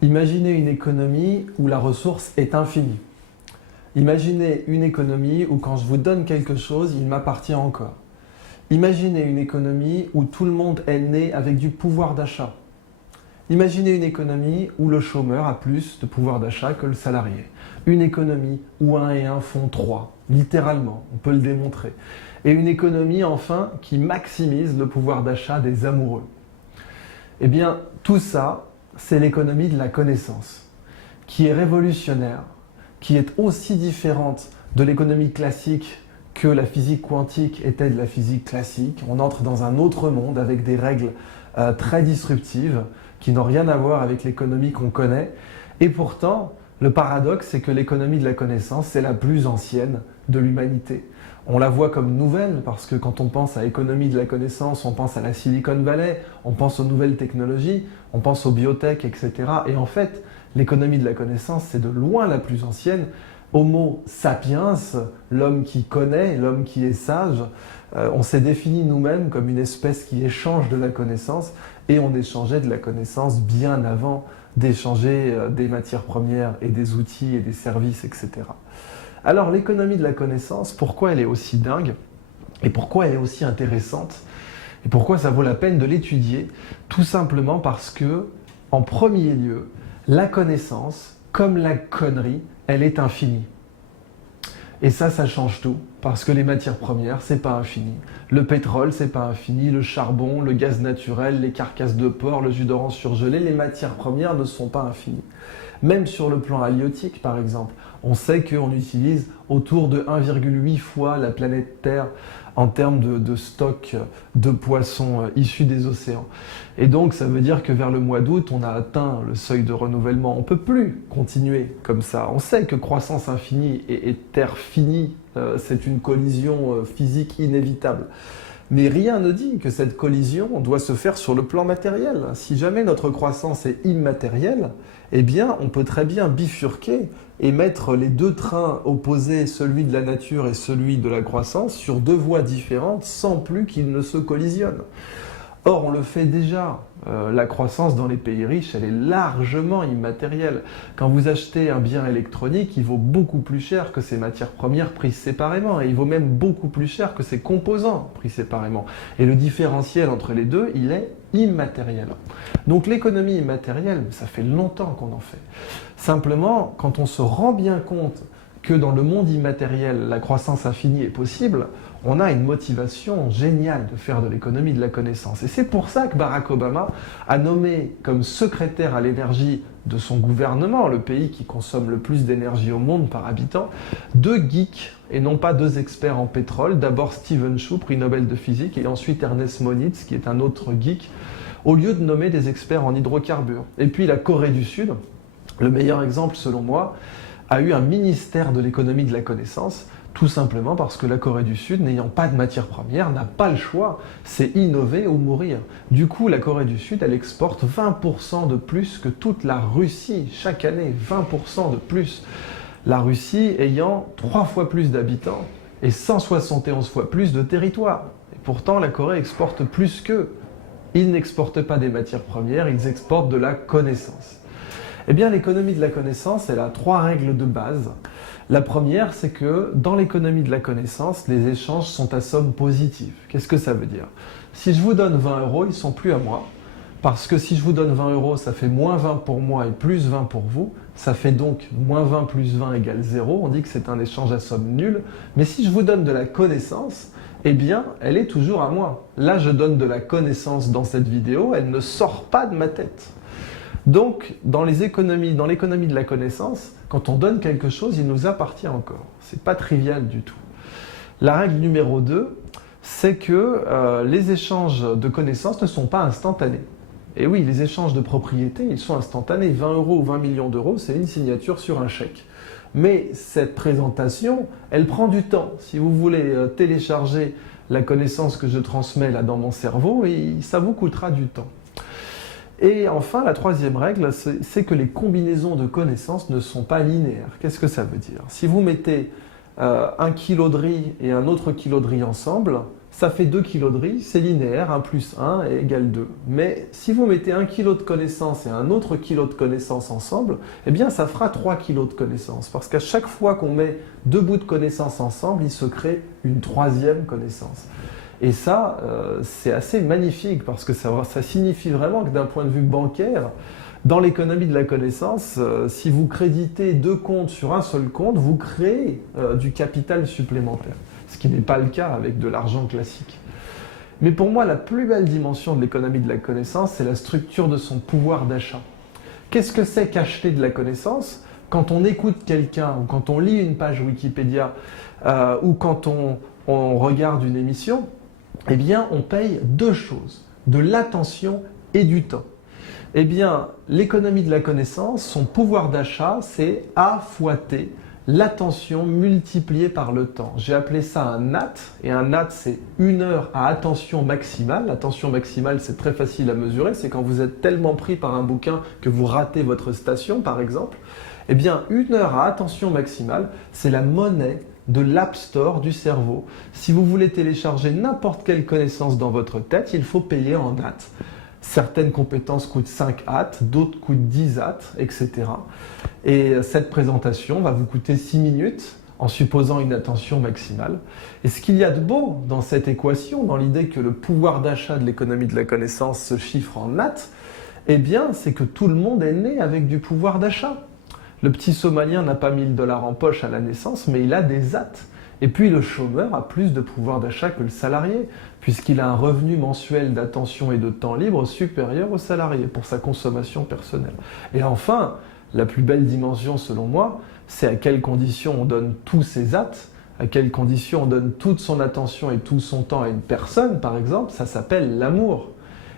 Imaginez une économie où la ressource est infinie. Imaginez une économie où quand je vous donne quelque chose, il m'appartient encore. Imaginez une économie où tout le monde est né avec du pouvoir d'achat. Imaginez une économie où le chômeur a plus de pouvoir d'achat que le salarié. Une économie où 1 et 1 font 3, littéralement, on peut le démontrer. Et une économie enfin qui maximise le pouvoir d'achat des amoureux. Eh bien, tout ça, c'est l'économie de la connaissance, qui est révolutionnaire, qui est aussi différente de l'économie classique que la physique quantique était de la physique classique. On entre dans un autre monde avec des règles très disruptives qui n'ont rien à voir avec l'économie qu'on connaît. Et pourtant, le paradoxe, c'est que l'économie de la connaissance, c'est la plus ancienne de l'humanité. On la voit comme nouvelle parce que quand on pense à l'économie de la connaissance, on pense à la Silicon Valley, on pense aux nouvelles technologies, on pense aux biotech, etc. Et en fait, l'économie de la connaissance, c'est de loin la plus ancienne. Homo sapiens, l'homme qui connaît, l'homme qui est sage, on s'est défini nous-mêmes comme une espèce qui échange de la connaissance et on échangeait de la connaissance bien avant d'échanger des matières premières et des outils et des services, etc. Alors l'économie de la connaissance, pourquoi elle est aussi dingue et pourquoi elle est aussi intéressante et pourquoi ça vaut la peine de l'étudier? Tout simplement parce que, en premier lieu, la connaissance, comme la connerie, elle est infinie. Et ça change tout, parce que les matières premières, c'est pas infini. Le pétrole, c'est pas infini, le charbon, le gaz naturel, les carcasses de porc, le jus d'orange surgelé, les matières premières ne sont pas infinies. Même sur le plan halieutique, par exemple, on sait qu'on utilise autour de 1,8 fois la planète Terre en termes de stock de poissons issus des océans. Et donc, ça veut dire que vers le mois d'août, on a atteint le seuil de renouvellement. On ne peut plus continuer comme ça. On sait que croissance infinie et Terre finie, c'est une collision physique inévitable. Mais rien ne dit que cette collision doit se faire sur le plan matériel. Si jamais notre croissance est immatérielle, eh bien, on peut très bien bifurquer et mettre les deux trains opposés, celui de la nature et celui de la croissance, sur deux voies différentes sans plus qu'ils ne se collisionnent. Or, on le fait déjà. La croissance dans les pays riches, elle est largement immatérielle. Quand vous achetez un bien électronique, il vaut beaucoup plus cher que ses matières premières prises séparément. Et il vaut même beaucoup plus cher que ses composants pris séparément. Et le différentiel entre les deux, il est immatériel. Donc l'économie immatérielle, ça fait longtemps qu'on en fait. Simplement, quand on se rend bien compte que dans le monde immatériel, la croissance infinie est possible, on a une motivation géniale de faire de l'économie de la connaissance. Et c'est pour ça que Barack Obama a nommé comme secrétaire à l'énergie de son gouvernement, le pays qui consomme le plus d'énergie au monde par habitant, 2 geeks et non pas 2 experts en pétrole. D'abord Stephen Chu, prix Nobel de physique, et ensuite Ernest Moniz, qui est un autre geek, au lieu de nommer des experts en hydrocarbures. Et puis la Corée du Sud, le meilleur exemple selon moi, a eu un ministère de l'économie de la connaissance, tout simplement parce que la Corée du Sud, n'ayant pas de matières premières, n'a pas le choix, c'est innover ou mourir. Du coup, la Corée du Sud, elle exporte 20% de plus que toute la Russie, chaque année, 20% de plus. La Russie ayant 3 fois plus d'habitants et 171 fois plus de territoire. Et pourtant, la Corée exporte plus qu'eux. Ils n'exportent pas des matières premières, ils exportent de la connaissance. Eh bien, l'économie de la connaissance, elle a 3 règles de base. La première, c'est que dans l'économie de la connaissance, les échanges sont à somme positive. Qu'est-ce que ça veut dire? Si je vous donne 20 euros, ils ne sont plus à moi. Parce que si je vous donne 20 euros, ça fait moins 20 pour moi et plus 20 pour vous. Ça fait donc moins 20 plus 20 égale 0. On dit que c'est un échange à somme nulle. Mais si je vous donne de la connaissance, eh bien, elle est toujours à moi. Là, je donne de la connaissance dans cette vidéo, elle ne sort pas de ma tête. Donc, dans l'économie de la connaissance, quand on donne quelque chose, il nous appartient encore. C'est pas trivial du tout. La règle numéro 2, c'est que les échanges de connaissances ne sont pas instantanés. Et oui, les échanges de propriété, ils sont instantanés. 20 euros ou 20 millions d'euros, c'est une signature sur un chèque. Mais cette présentation, elle prend du temps. Si vous voulez télécharger la connaissance que je transmets là dans mon cerveau, ça vous coûtera du temps. Et enfin, la 3e règle, c'est que les combinaisons de connaissances ne sont pas linéaires. Qu'est-ce que ça veut dire? Si vous mettez 1 kilo de riz et un autre kilo de riz ensemble, ça fait 2 kg de riz, c'est linéaire, 1 plus 1 égale 2. Mais si vous mettez 1 kg de connaissances et un autre kilo de connaissances ensemble, eh bien ça fera 3 kg de connaissances. Parce qu'à chaque fois qu'on met 2 bouts de connaissances ensemble, il se crée une troisième connaissance. Et ça, c'est assez magnifique parce que ça signifie vraiment que d'un point de vue bancaire, dans l'économie de la connaissance, si vous créditez 2 comptes sur un seul compte, vous créez du capital supplémentaire. Ce qui n'est pas le cas avec de l'argent classique. Mais pour moi, la plus belle dimension de l'économie de la connaissance, c'est la structure de son pouvoir d'achat. Qu'est-ce que c'est qu'acheter de la connaissance? Quand on écoute quelqu'un, ou quand on lit une page Wikipédia, ou quand on regarde une émission, eh bien, on paye 2 choses, de l'attention et du temps. Eh bien, l'économie de la connaissance, son pouvoir d'achat, c'est A fois T, l'attention multipliée par le temps. J'ai appelé ça un NAT, et un NAT, c'est 1 heure à attention maximale. L'attention maximale, c'est très facile à mesurer, c'est quand vous êtes tellement pris par un bouquin que vous ratez votre station, par exemple. Eh bien, 1 heure à attention maximale, c'est la monnaie de l'App Store du cerveau. Si vous voulez télécharger n'importe quelle connaissance dans votre tête, il faut payer en NAT. Certaines compétences coûtent 5 AT, d'autres coûtent 10 AT, etc. Et cette présentation va vous coûter 6 minutes en supposant une attention maximale. Et ce qu'il y a de beau dans cette équation, dans l'idée que le pouvoir d'achat de l'économie de la connaissance se chiffre en AT, eh bien, c'est que tout le monde est né avec du pouvoir d'achat. Le petit Somalien n'a pas 1 000 $ en poche à la naissance, mais il a des AT. Et puis le chômeur a plus de pouvoir d'achat que le salarié, puisqu'il a un revenu mensuel d'attention et de temps libre supérieur au salarié pour sa consommation personnelle. Et enfin, la plus belle dimension selon moi, c'est à quelles conditions on donne tous ses AT, à quelles conditions on donne toute son attention et tout son temps à une personne, par exemple, ça s'appelle l'amour.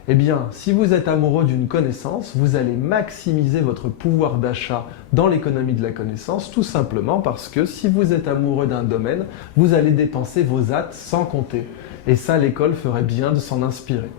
Eh bien, si vous êtes amoureux d'une connaissance, vous allez maximiser votre pouvoir d'achat dans l'économie de la connaissance, tout simplement parce que si vous êtes amoureux d'un domaine, vous allez dépenser vos AT sans compter. Et ça, l'école ferait bien de s'en inspirer.